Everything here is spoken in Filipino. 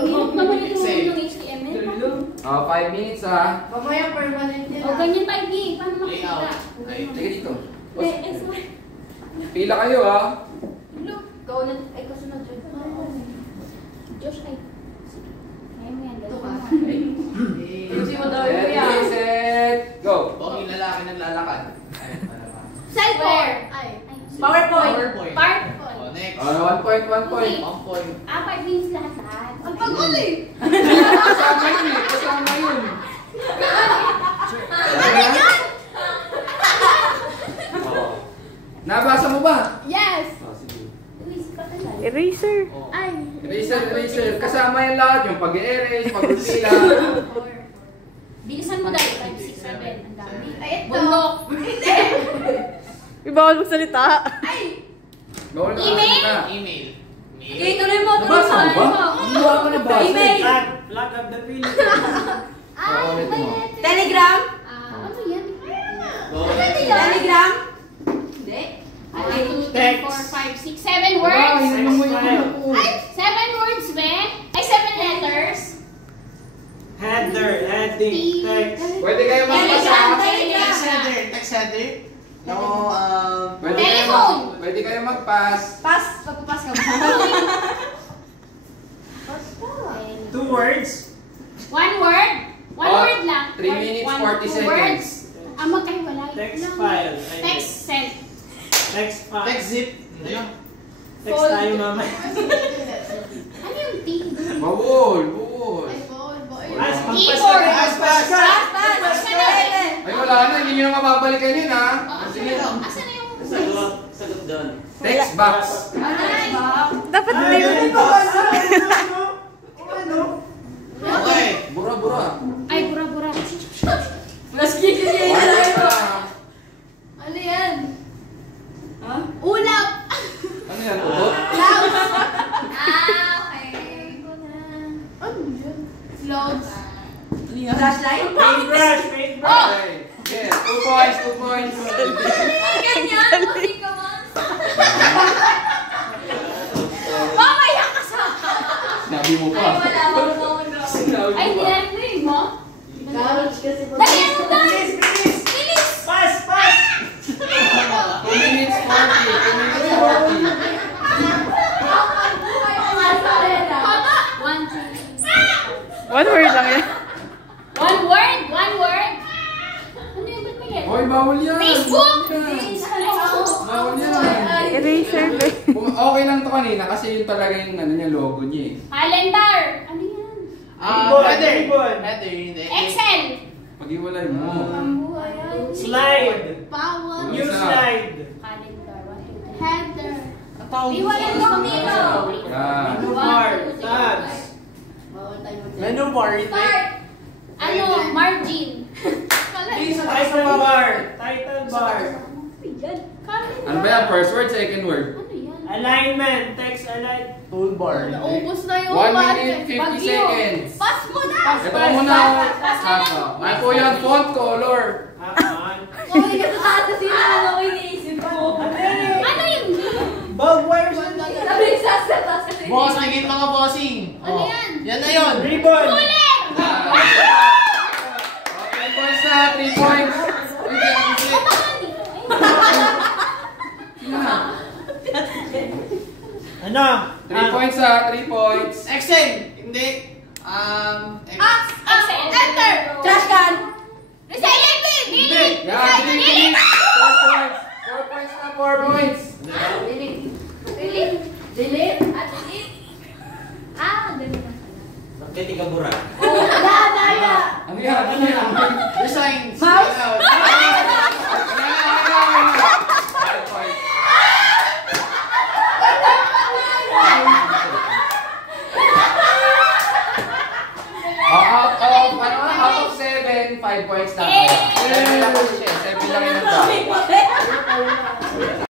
Hirap naman ito yung HTML. 5 minutes ha. Mamaya permanent yan. O, ganyan tayo, Gi. Paano makikita? Teka dito. Eh, sorry. Pila kayo ha. Look. Ikaw na, ay kasunod dyan. Josh, ay. Ayaw mo yan. Ito ka. Ayusin mo daw Ready, set, go. Okay, lalaki naglalakad. Cellphone! Ay. PowerPoint. PowerPoint. PowerPoint. Oh, next. 1 point, 1 point. 1 point. 5 minutes lahat. Ang pagod eh! Kasama yun eh, kasama yun. Ano yan? Nabasa mo ba? Yes! Sige. Eraser. Oh. Ay. Eraser. Kasama yan lahat. Yung pag-erase, pag-upila. Bilisan mo dahil. 5, 6, 7. Ang dami. Ay, ito. Bundok. Hindi! Ibawal magsalita. Ay! Bawal na Email? kasi na. Email. Okay, tuloy mo. Nabasa mo ba? Hindi ako nabasa. Email. Flag of the Philippines. Ay, ulit mo. Telegram. Ano yan? Telegram. Hindi. 1, 2, 3, 4, 5, 6, 7 words. Yun mo yun. Ay, 7 words, be. Ay, 7 letters. Header, heading, text. Pwede kayo magpasa. Text header. Text header. No, Telephone. Pwede kayo magpass. Pass. Pagpapas ka ba? 2 words. 1 word. 1 word lang. 3 minutes, 40 2 seconds. words. Magkahiwalay. Text file. Text sent. Text file. text zip. Text tayo mamaya. Ano yung T? Bawol, bawol. Ay, bawal ba? As, Keyboard. pass. Pass na natin. Ay wala na, hindi nyo na mababalikan yun ha. Sige. Asan na yung... Sagot doon. Text box. Ay, Dapat tayo. Okay. Bura-bura. Ay, bura-bura. Mas kikisi One point pa. Ano yan? Ulap! Ano yan, ubot? Okay. Ano yun? Clouds. Flashlight? Paintbrush, paintbrush. Okay. Yeah, 2 points, 2 points. Ganyan. Kasi ka man. Mamaya ka sa... Sinabi mo pa. Ay, wala. Sinabi Ay, mo pa. nilalagay mo? College kasi po. Dali, ano ba? Bilis, bilis. Bilis! Pass, pass. 2 minutes 40, 2 minutes 40. Tama. 1, 2, 1 word lang yan. 1 word. 1 word. Ano yung ba't may yan? Hoy, bawal yan. Facebook! Bawal yan. Eraser. Okay lang to kanina kasi yun talaga yung ano niya, logo niya eh. Calendar. Ano yan? Header. Ribbon. Header. Hindi. Excel. Pag-iwalay mo. Pambuhay yan. Slide. Power. New slide. Calendar. 1, 2, 3. Header. Di wala lang dito. Yan. Menu bar. Tabs. Bawal tayo mag- Menu bar. Start. Ano? Margin. Title bar. Title bar. Ano ba yan? First word, second word? Ano yan? Alignment. Text align. Toolbar. Naubos na yung 1 budget. minute, 50 Bagyo. seconds. Pass mo na! Ito muna. Ano po yan? Font, color. Okay, kasi sino ang ako iniisip ko. Ano yung... Bulb wires. Sabi sasatas kasi. Boss, naging mga bossing. Ano yan? Yan na yun. Ribbon. Ruler! 10 points na, 3 points. Ano? 3 points na, 3 points. Excel. Hindi. Excel. Enter! Trash can. Recycling bin. Hindi. Yan, 3 points. 4 points. 4 points na, 4 points. Delete. Delete. Delete. Delete. Delete. Pagkati ka bura. Daya. Ano yan? Ano yan? Resign. Mouse? Out of 7, 5 points lang. 7 lang siya. 7 lang yun ang